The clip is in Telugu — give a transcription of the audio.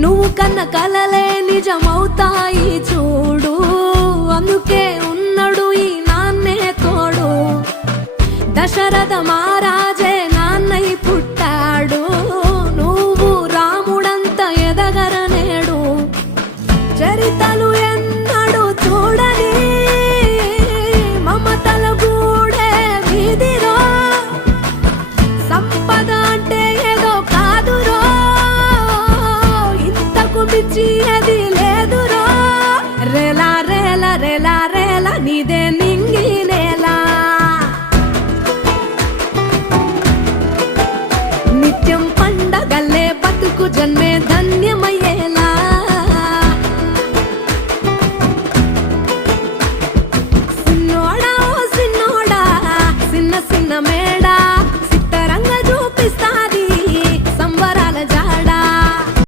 నువ్వు కన్న కలలే నిజమవుతాయి చూడు, అందుకే ఉన్నడు ఈ నాన్నే తోడు. దశరథ మహారాజే నాన్నై పుట్టాడు, నువ్వు రాముడంత ఎదగరనేడు. చరితలు ఎన్నడు చూడని మమతల గూడే వీధిరో, సంపద అంటే ఏదో కాదురో, ఇంతకు మించి అది